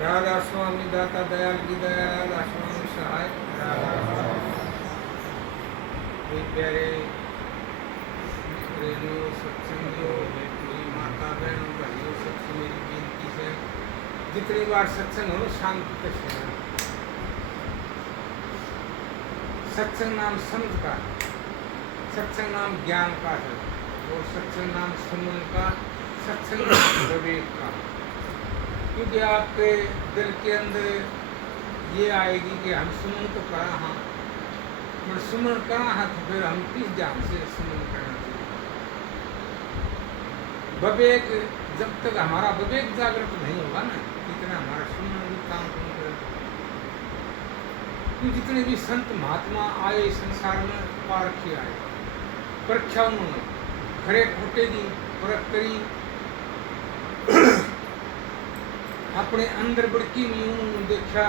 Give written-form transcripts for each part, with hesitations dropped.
राधा स्वामी दाता दयाल की दयाल स्वामी सहाय प्यारे रेडियो सत्संगियों, मेरी माता बहनों भाइयों, सबसे मेरी बेनती है जितनी बार सत्संग हो शांति से सुनना। सत्संग नाम समझ का है, सत्संग नाम ज्ञान का है और सत्संग नाम सुमन का, सत्संग नाम विवेक का। क्योंकि आपके दिल के अंदर ये आएगी कि हम सुमन तो करा हाँ, पर सुमन करा है तो फिर हम किस ध्यान से सुमन करना चाहिए। विवेक जब तक हमारा विवेक जागृत नहीं होगा ना, इतना हमारा सुमन भी काम नहीं करेगा। क्योंकि जितने भी संत महात्मा आए संसार में पार किया आए, परीक्षा उन्होंने खरे खोटे की परख करी, अपने अंदर बड़की में उन्होंने देखा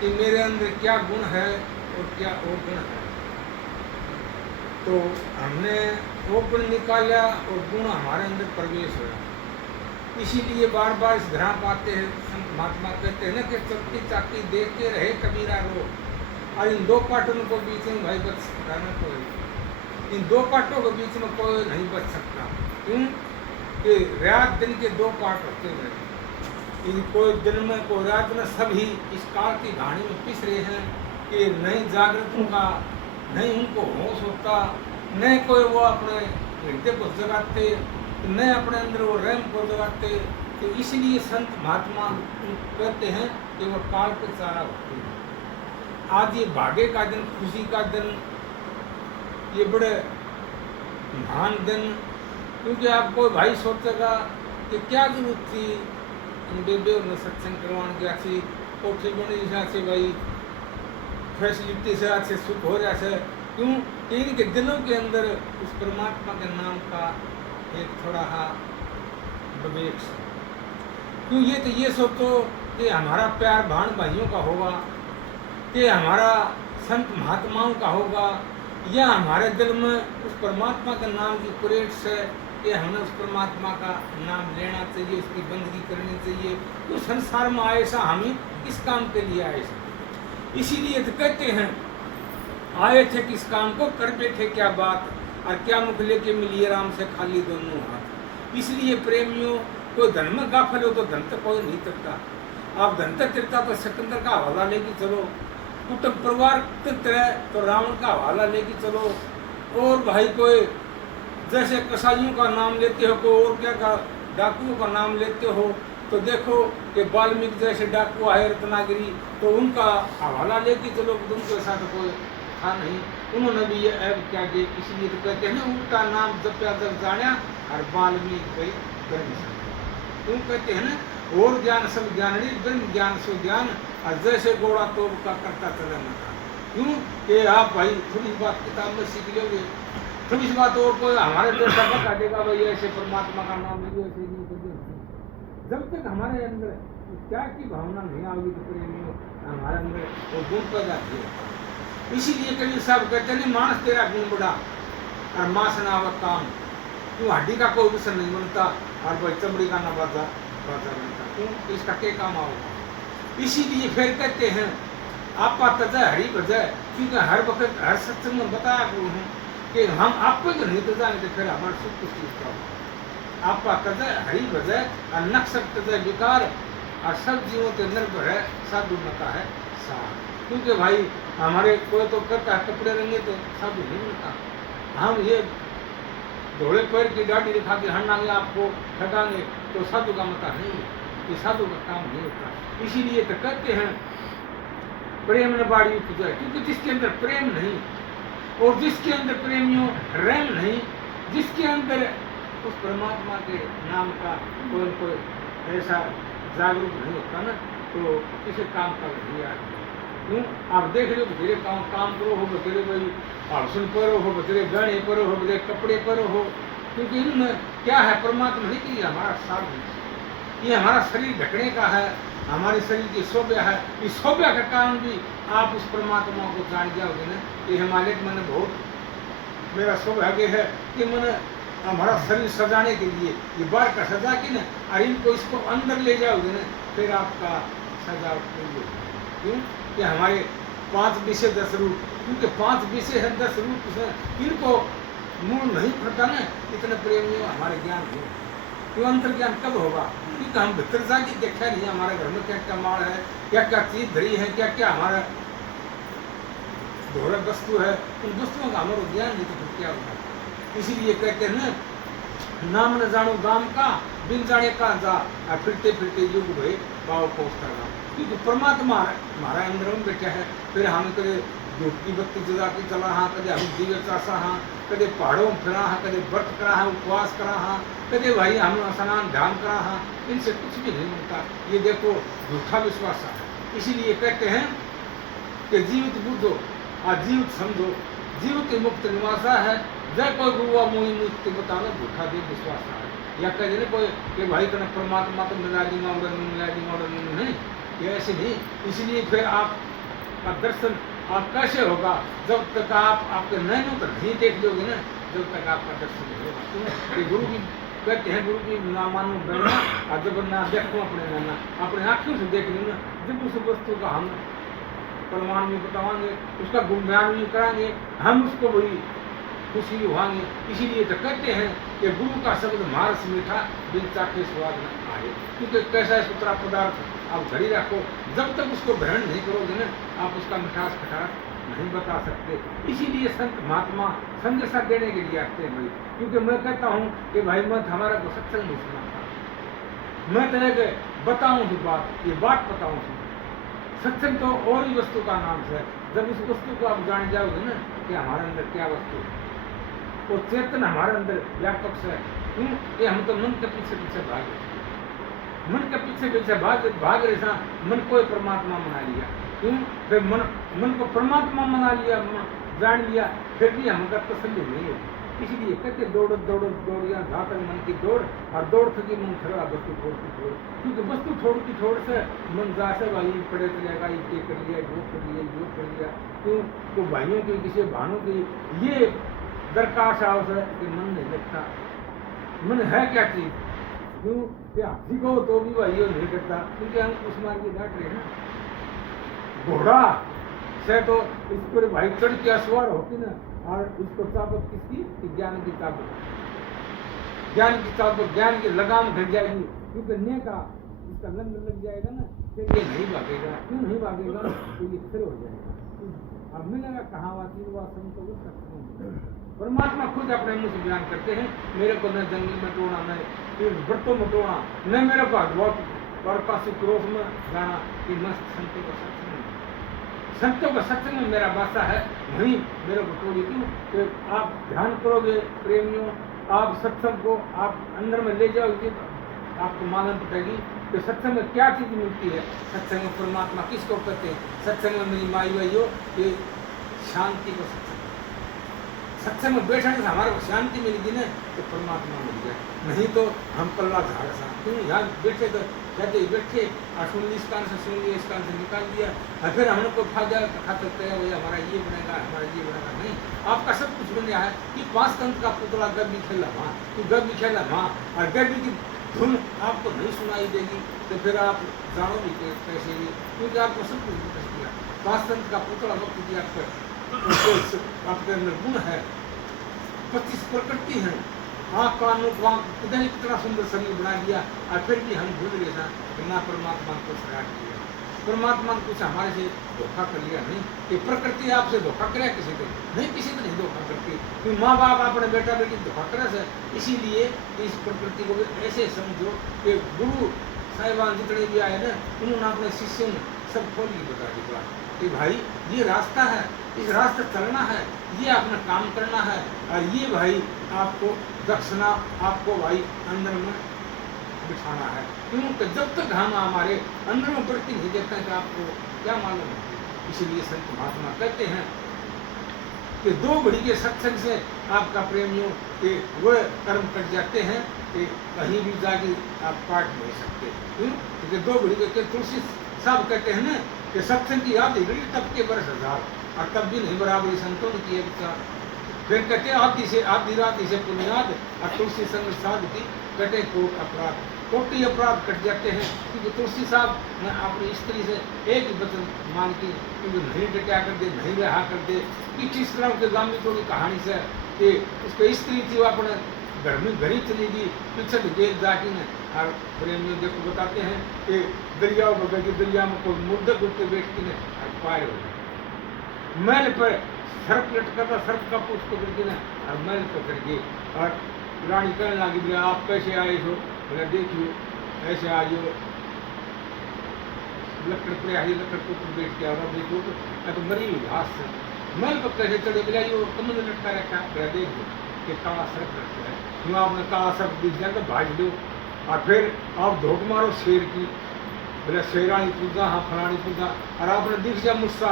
कि मेरे अंदर क्या गुण है और क्या वो गुण है। तो हमने वो गुण निकाला और गुण हमारे अंदर प्रवेश हुआ। इसीलिए बार बार इस धरा पाते हैं, संत महात्मा कहते हैं ना कि चक्की चाकी देख के रहे कबीरा रो। और इन दो पाटों को बीच में भाई बच सकता ना कोई, इन दो पाटों के बीच में कोई नहीं बच सकता। क्यों कि रात दिन के दो पाट होते हैं, कोई दिन में कोई रात में सभी इस काल की कहानी में पिस रहे हैं कि नहीं जागृत होगा, नहीं उनको होश होता, नहीं कोई वो अपने हृदय को जगाते, नहीं अपने अंदर वो रैम को जगाते। तो इसलिए संत महात्मा कहते हैं कि वो काल के चारा होते हैं। आज ये भाग्य का दिन, खुशी का दिन, ये बड़े महान दिन। क्योंकि आपको भाई सोचेगा कि क्या जरूरत थी बेबे और सत्संग करवाने की, अच्छी कोठी बनी से भाई फैसिलिटी से अच्छे सुख हो रहा है। क्यों कि इनके दिलों के अंदर उस परमात्मा के नाम का एक थोड़ा हा विवेक। क्यों ये तो ये सोचो कि हमारा प्यार भान भाइयों का होगा, कि हमारा संत महात्माओं का होगा, या हमारे दिल में उस परमात्मा के नाम की परेड से कि हमें उस परमात्मा का नाम लेना चाहिए, उसकी बंदगी करनी चाहिए। तो संसार में आए सा हम इस काम के लिए आए सा। इसीलिए तो कहते हैं आए थे किस काम को, कर बैठे क्या बात, और क्या मुख लेके मिलिए राम से खाली दोनों हाथ। इसलिए प्रेमियों, कोई धन में गाफल हो तो धन तक कोई नहीं तकता। आप धन तक तिरता तो सिकंदर का हवाला लेके चलो, कुटुंब परिवार तिरता तो रावण का हवाला लेके चलो। और भाई कोई जैसे कसाईयों का नाम लेते हो, को और क्या का डाकुओं का नाम लेते हो, तो देखो कि वाल्मीकि जैसे डाकू आए रत्नागिरी, तो उनका हवाला लेके चलो, उनके साथ कोई था नहीं, उन्होंने भी ये ऐब क्या दे। इसलिए तो कहते हैं ना उनका नाम जपया जब जाना और वाल्मीकि कोई कर नहीं सकता। क्यों कहते हैं ना और ज्ञान सब ज्ञानी ब्रह्म ज्ञान सो ज्ञान, और जैसे घोड़ा तो का करता चला न था। क्यों कि आप भाई थोड़ी बात किताब में सीख लोगे, थोड़ी सी बात और कोई हमारे पेट का बता देगा भाई ऐसे परमात्मा का नाम लीजिए, ऐसे नहीं करिए। जब तक हमारे अंदर क्या की भावना नहीं आएगी तो प्रेमियों हमारे अंदर वो गुण पैदा किया। इसीलिए कभी सब कहते नहीं मानस तेरा गुण बड़ा और मांस ना आवत काम। क्यों हड्डी का कोई विषय नहीं बनता और भाई चमड़ी का ना बाजा बाजा बनता। क्यों इसका क्या काम आओगे। इसीलिए फिर कहते हैं आपा तजय हरी बजय, क्योंकि हर वक्त हर सत्संग में बताया हूँ कि हम आपको जो नहीं तजाएंगे तो फिर हमारा सुख कुछ चीज का होगा। आपका तजय हरी बजय और नक्सक तजय विकार, और सब जीवों के निर्भर है साधु मता है सार। क्योंकि भाई हमारे कोई तो करता है कपड़े रंगे तो साधु नहीं मिलता। हम ये घोड़े पैर की दाढ़ी दिखा के हटाएंगे आपको ठगाएंगे तो साधु का मता नहीं, ये साधु का काम नहीं होता। इसीलिए तो कहते हैं प्रेम न बाड़ी उपजाए, क्योंकि जिसके अंदर प्रेम नहीं और जिसके अंदर प्रेमियों रैम नहीं, जिसके अंदर उस परमात्मा के नाम का कोई ऐसा जागरूक नहीं होता ना, तो किसी काम का नहीं आता। क्यों आप देख रहे हो बतेरे काम करो हो, बतेरे भाई आसन पर हो, बतेरे गहने पर हो, बतेरे कपड़े पर हो। क्योंकि इनमें क्या है परमात्मा नहीं कि हमारा साधन, ये हमारा शरीर ढकने का है, हमारे शरीर की शोभा है। इस शोभा के कारण भी आप उस परमात्मा को जान जाओगे ना कि हिमालय मैंने बहुत मेरा सौभाग्य है कि मैंने हमारा शरीर सजाने के लिए ये बाहर का सजा के ना, और इनको इसको अंदर ले जाओगे ना, फिर आपका सजावट नहीं होगी। क्यों कि हमारे 5 विषय 10 रूप, क्योंकि 5 विषय है 10 रूप है, इनको मूल नहीं फटा ना, इतने प्रेम में हमारे ज्ञान नहीं। क्यों अंतर ज्ञान कब होगा? क्योंकि हम भीतर जाके देखा नहीं हमारे घर में क्या क्या माल है, क्या क्या चीज धरी है, क्या क्या हमारा धोरक वस्तु है, उन वस्तुओं का हमारा ज्ञान नहीं तो फिर क्या होगा? इसीलिए कहते हैं ना, नाम न जानो गाम का, बिन जाने का जा, फिरते फिरते युग भय पाव पहुँचता रहा। क्योंकि परमात्मा हमारा अंदर में बैठा है। फिर हम कदे धूप की बत्ती जगा के चला हाँ, कदे हम दिव्य चासा हाँ, कदे पहाड़ों में फिरा हाँ, कदे व्रत करा हाँ, उपवास करा हाँ, कदे भाई हम स्नान ध्यान करा हाँ, इनसे कुछ भी नहीं मिलता। ये देखो झूठा विश्वास है। इसीलिए कहते हैं कि जीवित बुद्धो और जीवित समझो, जीवित मुक्त निवासा है, जय कोई गुरुआ मोही मुक्ति बताना झूठा भी विश्वास है। या कह देने कोई कि भाई तेना परमात्मा तो मिला दी नहीं, ये ऐसे नहीं। इसलिए फिर आपका दर्शन आप कैसे होगा? जब तक आप आपके नैनों पर नहीं देख लोगे ना, जब तक आपका दर्शन नहीं होगा। कि गुरु की कहते हैं, गुरु की ना मानो बहना, और जब ना देखो अपने नैना, अपने आँखों से देख लो ना, जब उस वस्तु का हम प्रमाण में बतावाएंगे, उसका गुणगान भी कराएंगे, हम उसको वही खुशी होंगे। इसीलिए तो कहते हैं कि गुरु का शब्द मारस मीठा, बिन चाखे स्वाद न आए। क्योंकि कैसा सुतरा पदार्थ आप घड़ी रखो, जब तक उसको ग्रहण नहीं करोगे ना, आप उसका मिठास खटास नहीं बता सकते। इसीलिए संत महात्मा संदेशा देने के लिए आते हैं भाई। क्योंकि मैं कहता हूँ कि भाई मैं हमारा को सत्संग नहीं सुनाता, मैं तेरे बताऊँ ही बात, ये बात बताऊँ। सत्संग तो और ही वस्तु का नाम है। जब इस वस्तु को आप जान जाओगे ना कि हमारे अंदर क्या वस्तु है, वो चेतन हमारे अंदर व्यापक से है। क्यों कि हम तो मन के पीछे पीछे भाग रहे, मन के पीछे पीछे भाग रहे था, मन को परमात्मा मना लिया। क्यों फिर मन को परमात्मा मना लिया, जान लिया, फिर भी हमका तसल्ली नहीं होगी। इसलिए कहते दौड़ दौड़ दौड़िया जहाँ तक मन की दौड़, और दौड़ थकी मन खड़ा वस्तु छोड़ की छोड़। क्योंकि वस्तु छोड़ की छोड़ से मन जा से भाई पड़े चलेगा, ये कर लिया, वो कर लिया, यो कर लिया। क्यों तो भाइयों की किसी बहनों की ये दरकार आवश्यक है कि मन नहीं लगता। मन है क्या चीज? क्यों कि हाथी को तो भी भाइयों नहीं करता, क्योंकि हम उस मार्ग की डांट रहे हैं। घोड़ा से तो इस पर भाई चढ़ के सवार होती ना, और उसको ताकत किसकी? ज्ञान की ताकत, ज्ञान की ताकत, ज्ञान की लगाम घट जाएगी। क्योंकि ने का इसका लंग लग जाएगा ना, फिर ये नहीं भागेगा। क्यों नहीं भागेगा? तो ये फिर हो जाएगा। अब मिलेगा कहावती परमात्मा खुद अपने मुंह से बयान करते हैं, मेरे को न जंगल में टोना, न व्रतों में टोना, न मेरे को बहुत परपासी क्रोध में जाना, कि मस्त संतों का सत्संग, संतों का सत्संग में मेरा वासा है, वहीं मेरे को टोली। क्यों कि आप ध्यान करोगे प्रेमियों, आप सत्संग को आप अंदर में ले जाओगे, आपको मालूम पड़ेगी कि सत्संग में क्या चीज मिलती है। सत्संग में परमात्मा किसको कहते हैं? सत्संग में मेरी माई भाइयों कि शांति को सत्संग में बैठने से हमारे को शांति मिलेगी ना, तो परमात्मा मिल गया। नहीं तो हम पल्ला झाड़ सा, क्यों यहाँ बैठे तो कहते बैठे और सुन ली, इस कान से सुन लिया, इस कान से निकाल दिया, और फिर हमने को फायदा खा सकते हैं भाई हमारा ये बनेगा, हमारा ये बनेगा। नहीं, आपका सब कुछ बन गया है कि 5 तंत्र का पुतला गब्बी खेला वहाँ, तो गब्बी खेला वहाँ, और गब्बी की धुन आपको नहीं सुनाई देगी, तो फिर आप जानो भी कैसे, क्योंकि आपको सब कुछ विकस दिया। 5 तंत्र का पुतला वक्त दिया आपके अंदर गुण है, 25 प्रकृति है, आँख कान मुख वाक, कितना सुंदर शरीर बना दिया, और फिर भी हम भूल गए कि ना परमात्मा को श्राद्ध किया, परमात्मा ने कुछ हमारे से धोखा कर लिया। नहीं कि प्रकृति आपसे धोखा करे किसी को नहीं, किसी को नहीं धोखा करती, कि माँ बाप अपने बेटा बेटी धोखा करे से। इसीलिए इस प्रकृति को ऐसे समझो कि गुरु साहिबान जितने भी आए ना, उन्होंने अपने शिष्यों ने सब खोल की बता दी बात कि भाई ये रास्ता है, इस रास्ते चलना है, ये अपना काम करना है, और ये भाई आपको दक्षिणा आपको भाई अंदर में बिठाना है। क्योंकि जब तक हम हमारे अंदर में बढ़ती नहीं देखते हैं तो आपको क्या मालूम है। इसलिए संत महात्मा कहते हैं कि 2 घड़ी के सत्संग से आपका प्रेमियों के वह कर्म कट जाते हैं कि कहीं भी जाके आप काट नहीं सकते। क्योंकि 2 घड़ी के तुलसी साहब कहते हैं ना कि सत्संग की याद घड़ी तब के बरस 1000, और तब भी नहीं बराबरी संतों ने किए विचार। फिर कहते आधी रात से पुण्याद और तुलसी संग साध की कटे कोट अपराध, कोटि अपराध कट जाते हैं। क्योंकि तुलसी साहब ने अपनी स्त्री से एक ही वचन मान की, क्योंकि नहीं डटा कर दे, नहीं रहा कर दे। कि किस तरह के लंबी थोड़ी कहानी से कि उसको स्त्री थी वो अपने घर में घरी चली गई, पीछे गेल जाके न और प्रेमी देखो बताते हैं कि दरिया बगल की दरिया में कोई मुर्दे गुटते बैठ के न पार हो गए, मैल पर सर्प लटका था, सर्प का पूछ पकड़ के न और मैल पकड़ गई। और रानी कहने लगी बोले आप कैसे आए हो? बोला देखिए ऐसे आज लकड़ पर आई, लकड़ के ऊपर बैठ के आ रहा, देखो तो मरी हुई घास से मैल पर कैसे चढ़े? बोला ये कमल लटका रखा। बोला देखो कि काला सर्प लटका है, क्यों आपने काला सर्प दिख जाए तो भाज दो और फिर आप धोख मारो शेर की। बोले शेरानी पूजा, हाँ फलानी पूजा, और आपने दिख जाए मुस्सा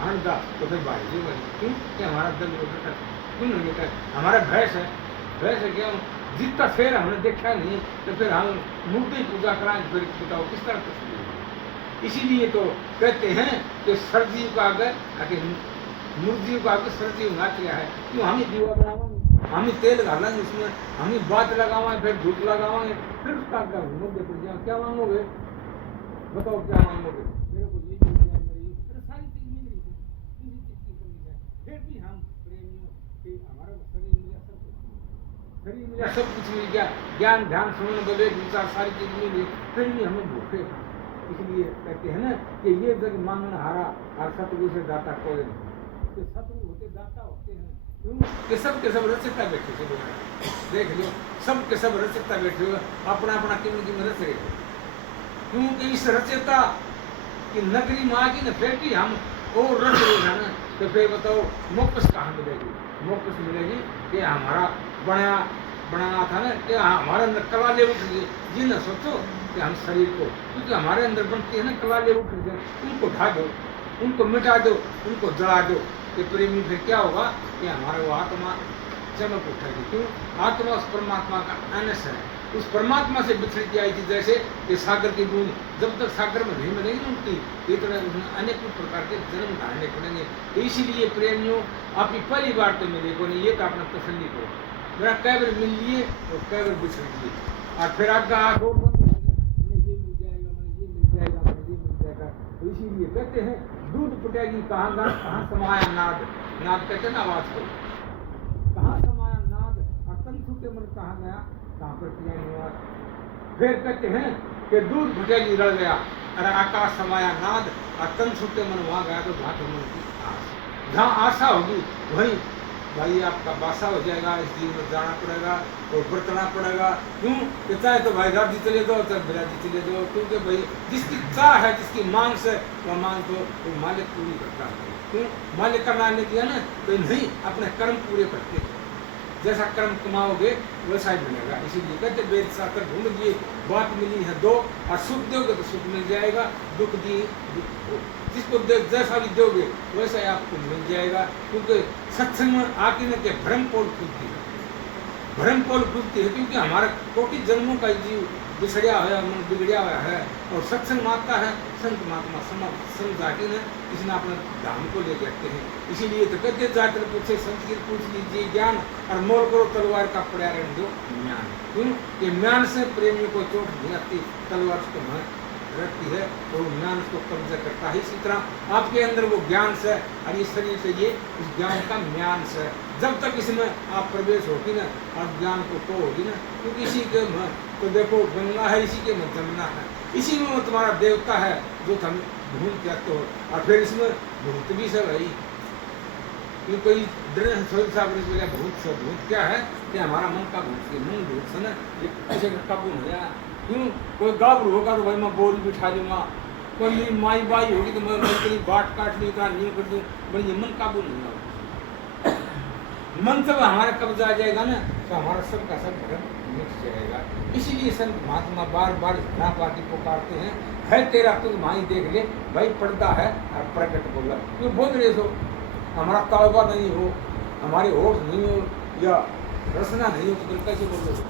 हंडा तो फिर भाज दो। क्यों कि हमारा दल बेटा क्यों नहीं बेटा, हमारा भैंस है, भैंस है क्या जितना शेर हमने देखा नहीं तो फिर हम मूर्ति पूजा कराएं, फिर बताओ किस तरह तस्वीर। इसीलिए तो कहते हैं कि सर्दियों का अगर मुर्दियों का आगे सर्दियों नाच रहा है, क्यों हम ही दीवा बनावाएंगे, हम ही तेल डालेंगे उसमें, हम ही बात लगावाएंगे, फिर धूप लगावाएंगे, फिर उसका क्या मुद्दे पर जाए क्या मांगोगे? बताओ क्या मांगोगे? मेरे को ये मिल जाए, मेरी सारी चीज मिल रही है, किसी चीज की कमी है, फिर भी हम प्रेमियों के हमारा शरीर मिला, सब कुछ शरीर मिला, सब कुछ मिल गया, ज्ञान ध्यान सुनने विवेक विचार सारी चीज मिल गई, फिर भी हमें भूखे। इसलिए कहते हैं ना कि ये जग मांगना हारा और सतगुरु से दाता कोई नहीं। तो सतगुरु होते दाता होते हैं, क्यों कि सब के सब रचयिता बैठे थे, देख लो सब के सब रचयिता बैठे हुए अपना अपना किम रच रहे हो। क्योंकि इस रचयिता की नगरी में आगी न फेंकी हम और रच रहे हैं ना, तो फिर बताओ मोक्ष कहाँ मिलेगी? मोक्ष मिलेगी कि हमारा बनाया था ना कि हमारे अंदर कला ले उठ गई। ये न सोचो कि हम शरीर को, क्योंकि हमारे अंदर बनती है ना कला ले उठ गए, उनको ढा दो, उनको मिटा दो, उनको जला दो, कि प्रेमी फिर क्या होगा कि हमारा वो आत्मा चमक उठेगी। क्यों? आत्मा उस परमात्मा का अंश है, उस परमात्मा से बिछड़ के आई थी। जैसे कि सागर की बूंद जब तक सागर में नहीं मिलेगी उनकी, ये तरह उसमें अनेक प्रकार के जन्म धारने पड़ेंगे। तो इसीलिए प्रेमियों आप ही पहली बार तो मिले को नहीं, ये तो अपना तसल्ली करो, मेरा कै बार मिल लिए और कै बार बिछड़ लिए, और फिर आपका आग और ये मिल जाएगा, मैंने ये मिल जाएगा, मैंने ये मिल जाएगा। तो इसीलिए कहते हैं दूध फुटेगी कहाँ समाया नाद, नाद कहते हैं ना आवाज को, कहाँ समाया नाद, और तन छूटे मन कहाँ गया, कहाँ पर प्रिय निवास। फिर कहते हैं कि दूध फुटेगी रल गया, अरे आकाश समाया नाद, और तन छूटे मन वहाँ गया तो भाट मन की आस। जहाँ आशा होगी वहीं भाई आपका बासा हो जाएगा, इस जीवन में जाना पड़ेगा और बरतना पड़ेगा। क्यों कि चाहे तो भाई राज्य चले जाओ, चाहे बिराजी चले जाओ, क्योंकि भाई जिसकी चाह है, जिसकी मांग से वह मांग को तो मालिक पूरी करता है। क्यों? मालिक का नाम ने दिया ना, तो नहीं अपने कर्म पूरे करते हैं, जैसा कर्म कमाओगे वैसा ही मिलेगा। इसीलिए कहते वेद शास्त्र ढूंढ दिए, बात मिली है दो, और सुख दोगे तो सुख मिल जाएगा, दुख दिए दुख हो, जिसको जैसा भी दोगे वैसा ही आपको मिल जाएगा। क्योंकि सत्संग में आके न के भ्रम पोल खुलती है, भ्रम पोल खुलती है, क्योंकि हमारा कोटि जन्मों का जीव बिछड़िया हुआ, मन बिगड़िया हुआ है, और सत्संग माता है संत महात्मा समझा के न इसने अपने धाम को ले जाते हैं। इसीलिए तो कहते जाकर पूछे संत पूछ लीजिए ज्ञान, और मोल करो तलवार का पर्यावरण दो ज्ञान। क्यों? कि ज्ञान से प्रेमियों को चोट नहीं आती, तलवार को रहती है और ज्ञान को कब्जा करता है। इसी तरह आपके अंदर वो ज्ञान से और ये शरीर से ये उस ज्ञान का ज्ञान से, जब तक इसमें आप प्रवेश होगी ना और ज्ञान को तो होगी ना, क्योंकि इसी के तो देखो गंगा है, इसी के में जमुना है, इसी में वो तुम्हारा देवता है जो तुम भूत कहते हो, और फिर इसमें भूत भी सब है। कोई भूत से भूत क्या है कि हमारा मन का भूत, मन भूत से ना ऐसे काबू हो गया। क्यों? कोई गाभरू होगा तो भाई मैं बोरी बिठा दूंगा, कोई मेरी माई बाई होगी तो मैं तेरी बाट काट ली का नहीं कर दूँ, बड़ी ये मन काबू नहीं होगा। मन सब हमारा कब्जा आ जाएगा ना तो हमारा सब का सब भ्रम मिट जाएगा। इसीलिए संत महात्मा बार बार ना पार्टी पुकारते हैं, है तेरा तुझ माई देख ले, भाई पर्दा है और प्रकट बोला। क्यों बोल रहे हो? हमारा तौबा नहीं हो, हमारी होठ नहीं हो या रसना नहीं हो तो फिर कैसे बोल रहे हो?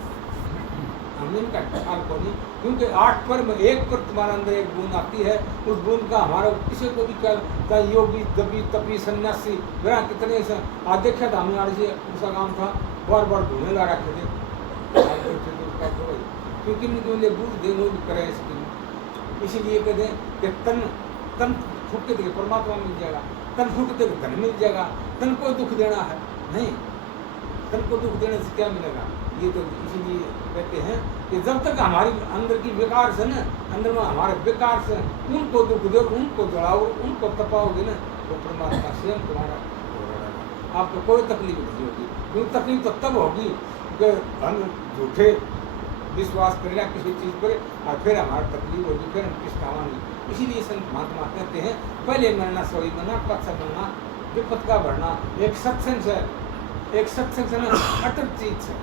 हमने इनका ख्याल को नहीं, क्योंकि 8 पर में 1 पर तुम्हारे अंदर एक बूंद आती है, उस बूंद का हमारा किसी को भी क्या, चाहे योगी दबी तपी सन्यासी बिना कितने से आज देखा था हमने आज से काम था, बार बार घूमने ला रखे थे, क्योंकि मुझे बूझ दे वो भी करे इसके लिए। इसीलिए कहते हैं कि तन फूक के देखिए परमात्मा मिल जाएगा, तन फूक के धन मिल जाएगा, तन को दुख देना है नहीं, तन को दुख देने से क्या मिलेगा। ये तो इसीलिए कहते हैं कि जब तक हमारी अंदर की विकार से ना, अंदर में हमारे विकार से उनको दुख दो, उनको जलाओ, उनको तपाओगे ना, तो परमात्मा स्वयं तुम्हारा आपको कोई तकलीफ नहीं होगी। क्योंकि तकलीफ तो तब होगी कि हम झूठे विश्वास करेगा किसी चीज़ पर और फिर हमारा तकलीफ होगी, फिर हम पछतावाएंगे। इसीलिए संत महात्मा कहते हैं पहले मरना सोई मरना, पक्ष बनना, विपत का बढ़ना। एक सत्संग से, एक सत्संग से ना अटल चीज है,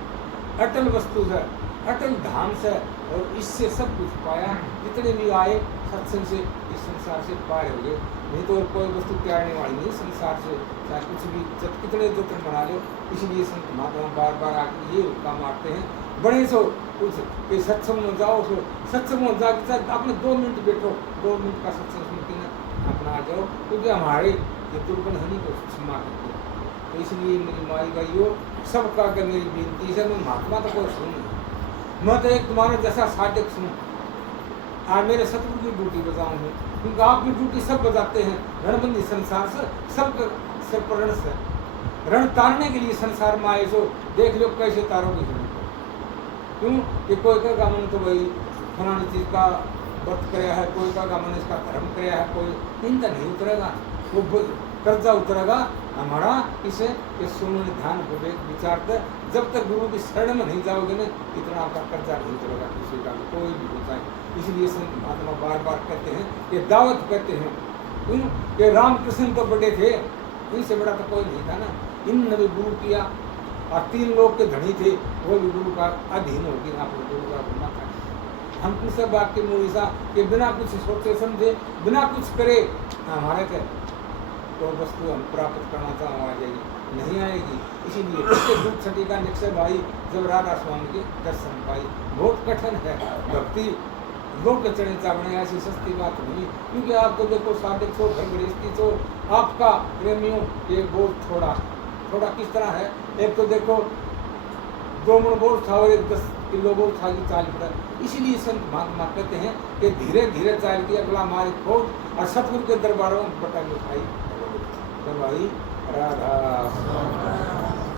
अटल वस्तु है, अटल धाम से, और इससे सब कुछ पाया। जितने भी आए सत्संग से इस संसार से पार हो गए, नहीं तो कोई वस्तु त्यागने वाली नहीं संसार से, चाहे कुछ भी कितने जतन बना लो। इसलिए संत महात्मा बार बार आकर ये हुक्का मारते हैं बड़े सो कुछ कि सत्संग में जाओ, सो सत्संग में जाकर आपने 2 मिनट बैठो, 2 मिनट का सत्संग सुन के ना अपना आ जाओ, क्योंकि हमारे ये दुर्बल हनी को क्षमा करते हैं। तो इसलिए मेरी माई भाइयों सबका अगर मेरी बेनती है, मैं महात्मा तो कोई सुन नहीं, मैं तो एक तुम्हारे जैसा साधक सुनूँ, आज मेरे सतगुरु की ड्यूटी बजाऊँ हूँ, क्योंकि आपकी ड्यूटी सब बजाते हैं। रणबंदी संसार से सब सब रण से रण तारने के लिए संसार में आए, सो देख लो कैसे तारोगे रण को। क्यों कि कोई कहेगा मन तो भाई फलानी चीज़ का व्रत कराया है, कोई कहेगा मन इसका धर्म कराया है, कोई इनका नहीं उतरेगा, वो कर्जा उतरेगा हमारा इसे सुनो ध्यान विवेक विचार दे। जब तक गुरु की शरण में नहीं जाओगे ना, इतना आपका कर्जा नहीं उतरेगा किसी का, कोई भी होता है। इसलिए संत महात्मा बार बार कहते हैं, ये दावत कहते हैं। क्यों कि रामकृष्ण तो बड़े थे, इनसे बड़ा तो कोई नहीं था ना, इन भी गुरु किया, और 3 लोग के धनी थे, वो भी गुरु का अधीन होगी ना, अपने गुरु का गुना था। हम कुछ बात के मूसा कि बिना कुछ सोचे समझे, बिना कुछ करे हमारे के तो वस्तु हम प्राप्त करना तो आ जाएगी, नहीं आएगी। इसीलिए उसके दूध छठी का निश्चय भाई जब राधा स्वामी के दर्शन पाई, बहुत कठिन है भक्ति, लोग के चढ़े चावड़े ऐसी सस्ती बात नहीं। क्योंकि आप तो देखो साधक सो घर गृहस्थी सो, आपका प्रेमियों ये बहुत थोड़ा किस तरह है। एक तो देखो 2 मन बोल था और एक 10 किलो बोल था कि 40 पड़ा। इसीलिए संत महात्मा कहते हैं कि धीरे धीरे चाल की अगला मारी खोज, और सतगुरु के दरबारों में बटा मिठाई करवाई राधा।